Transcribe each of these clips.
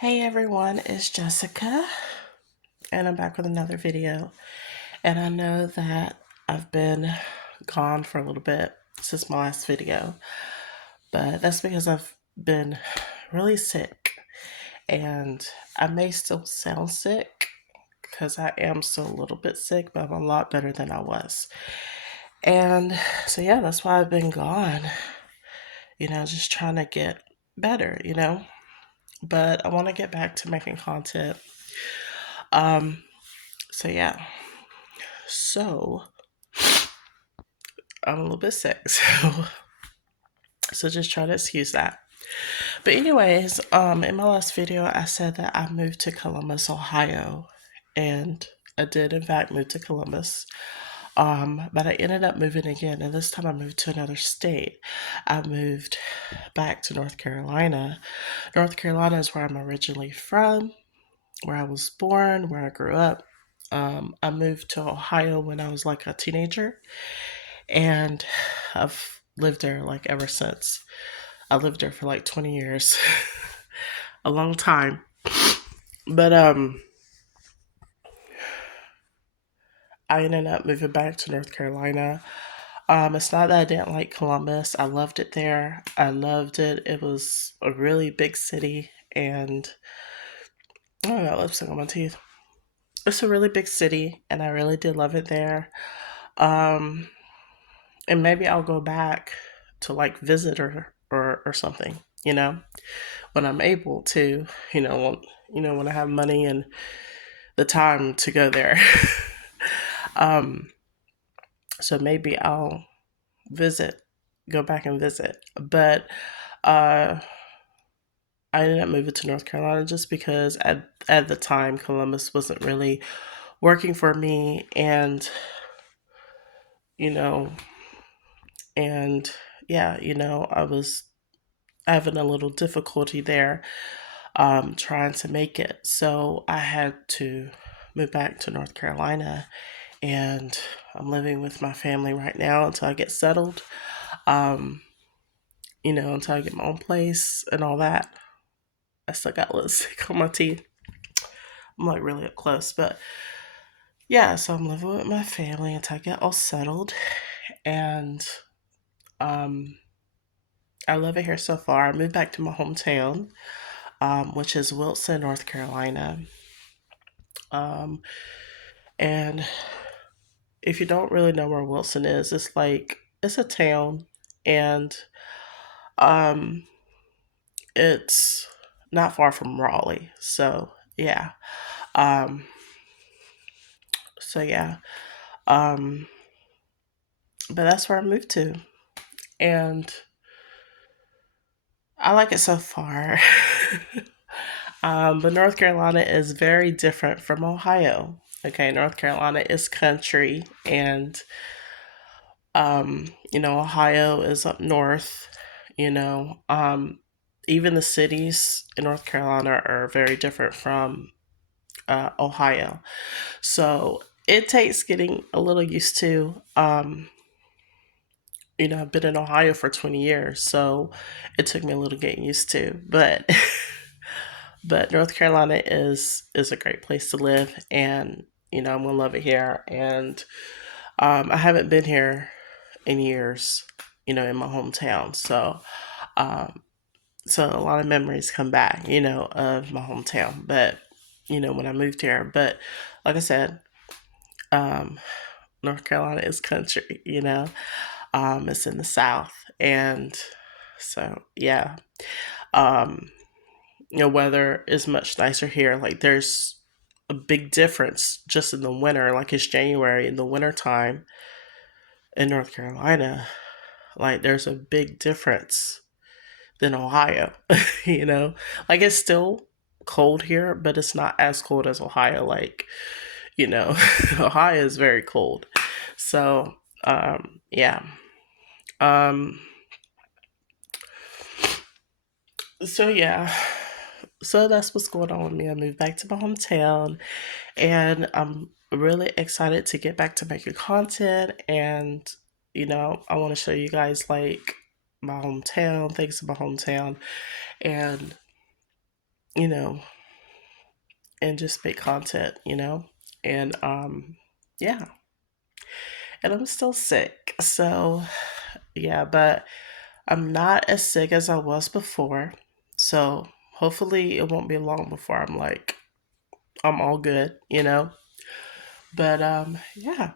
Hey everyone, it's Jessica, and I'm back with another video. And I know that I've been gone for a little bit since my last video, but that's because I've been really sick, and I may still sound sick because I am still a little bit sick, but I'm a lot better than I was. And so, yeah, that's why I've been gone, just trying to get better. But I want to get back to making content. Um, so yeah, so I'm a little bit sick, so just try to excuse that. But anyways, in my last video, I said that I moved to Columbus, Ohio, and I did in fact move to Columbus. But I ended up moving again, and this time I moved to another state. I moved back to North Carolina. North Carolina is where I'm originally from, where I was born, where I grew up. I moved to Ohio when I was like a teenager, and I've lived there like ever since. I lived there for like 20 years, a long time. But I ended up moving back to North Carolina. It's not that I didn't like Columbus. I loved it there. I loved it. It was a really big city, and oh, I got lipstick on my teeth. It's a really big city, and I really did love it there. Um, and maybe I'll go back to like visit or something. When I'm able to, when I have money and the time to go there. um, so maybe I'll visit, go back and visit. But uh, I ended up moving to North Carolina just because at the time Columbus wasn't really working for me, you know, and yeah, I was having a little difficulty there trying to make it. So I had to move back to North Carolina, and I'm living with my family right now until I get settled, um, until I get my own place and all that. I still got a little sick on my teeth. I'm like really up close, but yeah, so I'm living with my family until I get all settled, and um, I love it here so far. I moved back to my hometown, which is Wilson, North Carolina. Um, and if you don't really know where Wilson is, it's a town, and um, it's not far from Raleigh. Um, so yeah, um, but that's where I moved to, and I like it so far. But North Carolina is very different from Ohio. Okay, North Carolina is country, and Ohio is up north. You know, um, Even the cities in North Carolina are very different from Ohio. So it takes getting a little used to. I've been in Ohio for 20 years, so it took me a little getting used to. But but North Carolina is a great place to live, and I'm gonna love it here. And I haven't been here in years, in my hometown. Um, so a lot of memories come back, of my hometown. But when I moved here, but like I said, um, North Carolina is country. It's in the South, and so yeah. Um, Weather is much nicer here. Like there's a big difference just in the winter. Like it's January in the winter time in North Carolina. Like there's a big difference than Ohio. you know, like it's still cold here, but it's not as cold as Ohio. Ohio is very cold. So yeah. Um, so yeah. So that's what's going on with me. I moved back to my hometown, and I'm really excited to get back to making content. And I want to show you guys like my hometown, things in my hometown, and you know, and just make content, and yeah, and I'm still sick, so yeah, but I'm not as sick as I was before, so hopefully it won't be long before I'm all good, but yeah,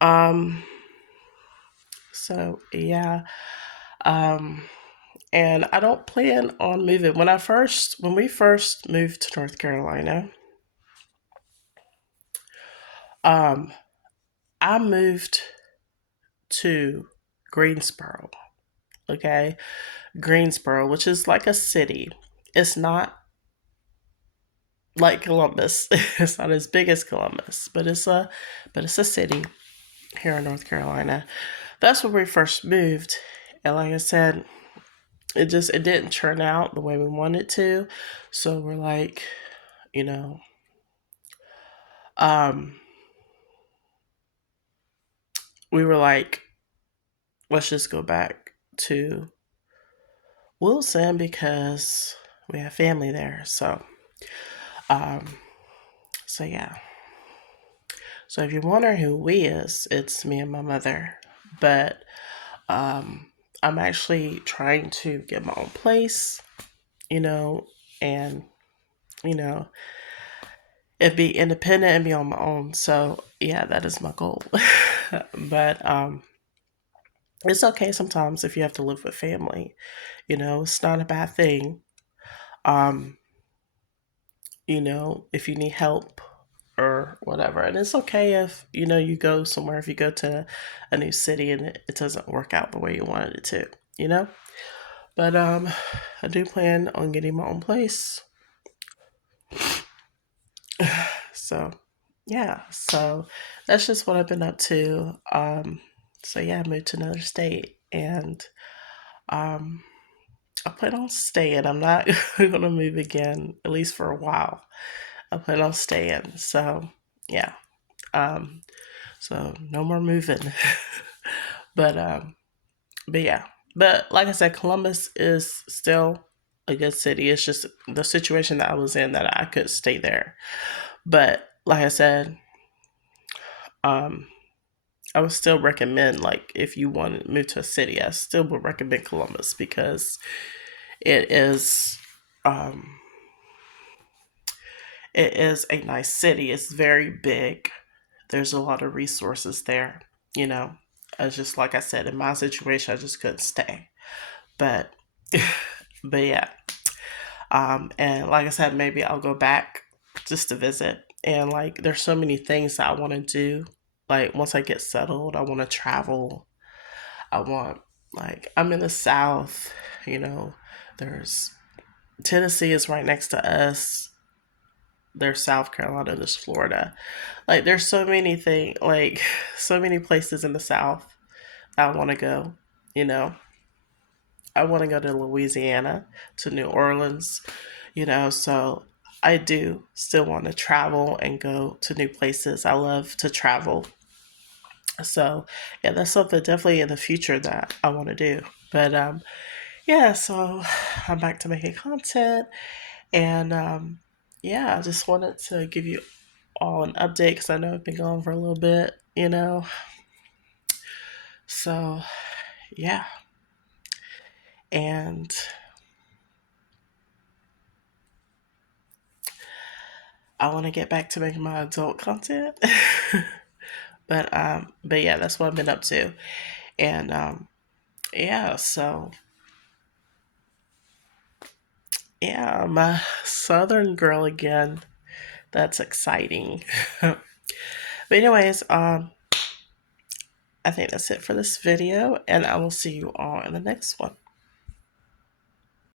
um so yeah, um and I don't plan on moving. When we first moved to North Carolina, um I moved to Greensboro, okay? Greensboro, which is like a city. It's not like Columbus. It's not as big as Columbus, but it's a city here in North Carolina. That's where we first moved. And like I said, it didn't turn out the way we wanted to. So we're like, you know, um we were like, let's just go back to Wilson because we have family there. Um so yeah. So if you wonder who we is, it's me and my mother. But um, I'm actually trying to get my own place, you know, and you know, and be independent and be on my own. So yeah, that is my goal. But it's okay sometimes if you have to live with family. It's not a bad thing. Um, if you need help or whatever. And it's okay if, you go somewhere, if you go to a new city and it doesn't work out the way you wanted it to, you know? But I do plan on getting my own place. So, yeah. So that's just what I've been up to. So yeah, I moved to another state and um I plan on staying. I'm not gonna move again, at least for a while. I plan on staying. So yeah. Um, so no more moving. but but yeah. But like I said, Columbus is still a good city. It's just the situation that I was in that I could stay there. But like I said, um, I would still recommend, like, if you want to move to a city, I still would recommend Columbus because it is um it is a nice city. It's very big. There's a lot of resources there, you know. It's just like I said, in my situation I just couldn't stay. But but yeah. And like I said, maybe I'll go back just to visit. And like there's so many things that I want to do. Like once I get settled, I want to travel. I want like I'm in the South, you know. There's Tennessee is right next to us. There's South Carolina, there's Florida. Like there's so many things, like so many places in the South I want to go, you know. I want to go to Louisiana, to New Orleans, so I do still want to travel and go to new places. I love to travel. So, yeah, that's something definitely in the future that I want to do. But yeah, so I'm back to making content and yeah, I just wanted to give you all an update because I know I've been gone for a little bit. So, yeah. And I want to get back to making my adult content. But yeah, that's what I've been up to. And yeah, so yeah, I'm a southern girl again. That's exciting. But anyways, I think that's it for this video, and I will see you all in the next one.